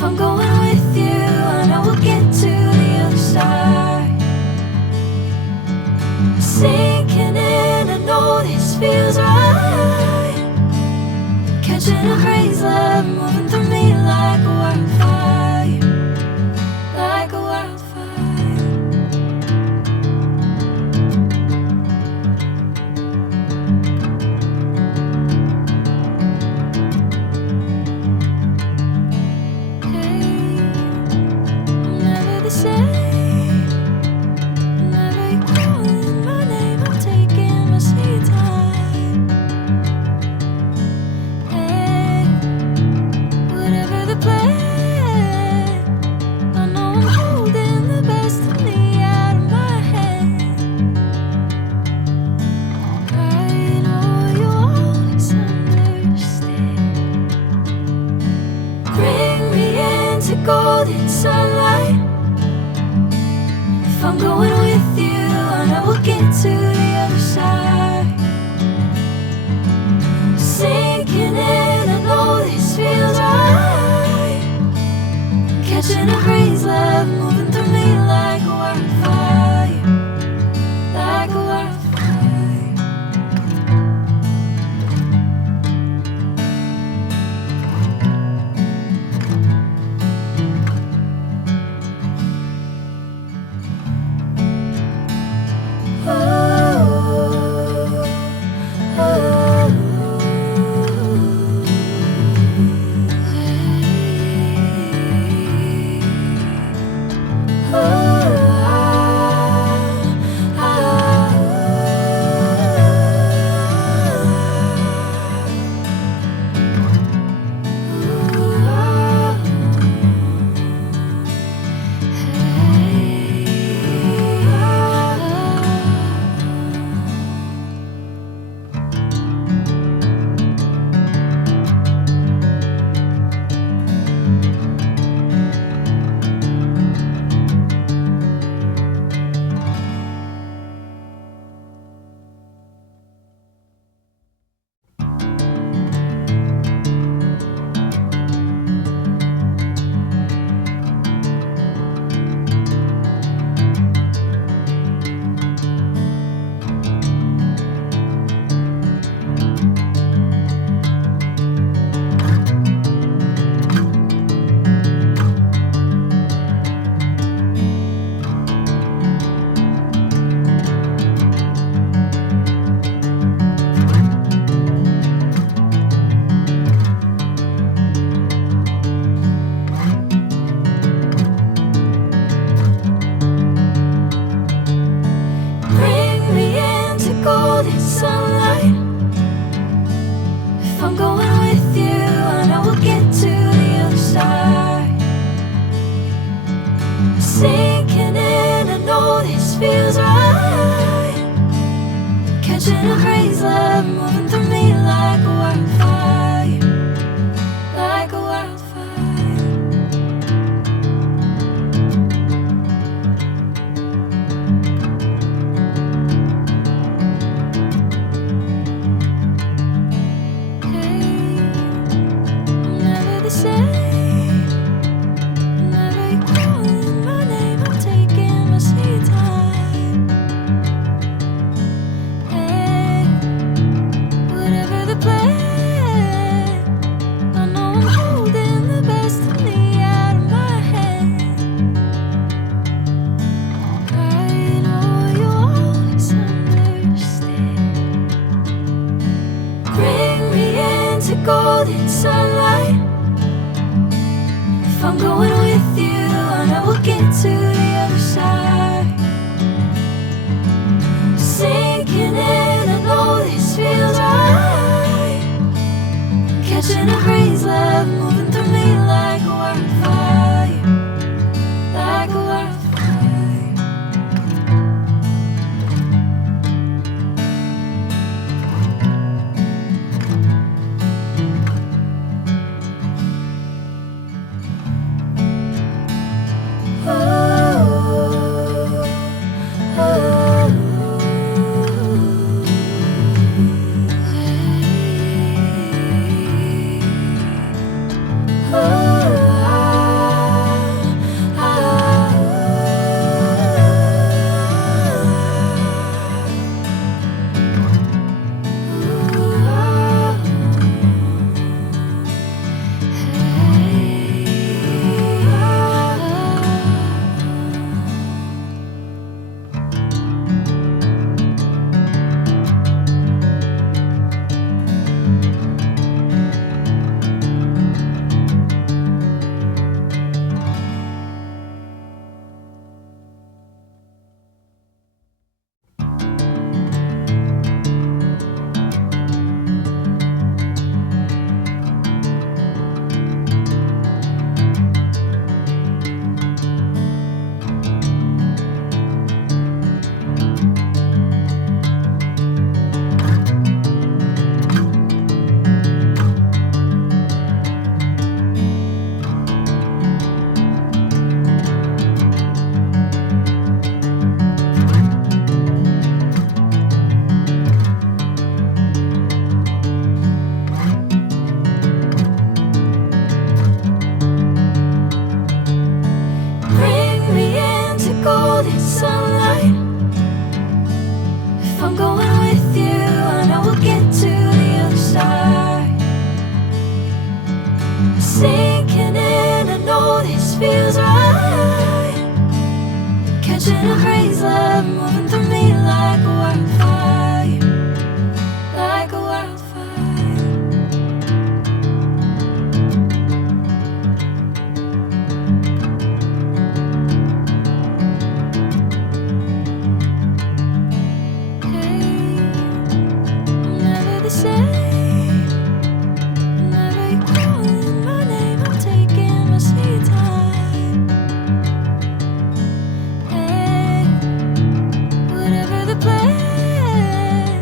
If I'm going with you, I know we'll get to the other side. Sinking in, I know this feels right. Catching a crazy love, moving through me like a wildfire, like a wildfire. Golden sunlight. If I'm going with you, I know we'll get to the other side. Sinking in, I know this feels right. Catching a crazy love, moving through me like a wildfire, like a wildfire. Sinking in, I know this feels right. Catching a crazy love, moving through me like a wildfire, like a wildfire. Hey, I'm never the same. Golden sunlight. If I'm going with you, I know we'll get to the other side. Sinking in, I know this feels right. Catching a crazy love, moving through me like a wildfire, like a wildfire. I'm going with you, I know we'll get to the other side. Sinking in, I know this feels right. Catching a breeze, love moving through me like a wildfire, like a wildfire. Hey, I'm never the same. Whenever you're calling my name, I'm taking my sweet time. Hey, whatever the plan,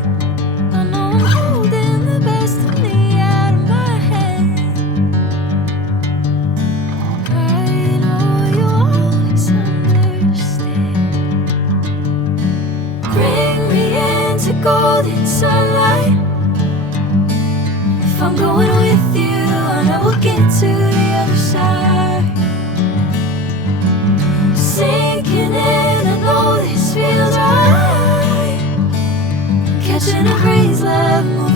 I know I'm holding the best of me out of my hand. I know you'll always understand. Bring me into golden sunlight. If I'm going with you, I know we'll get to the other side. Sinking in, I know this feels right. Catching a breeze, love.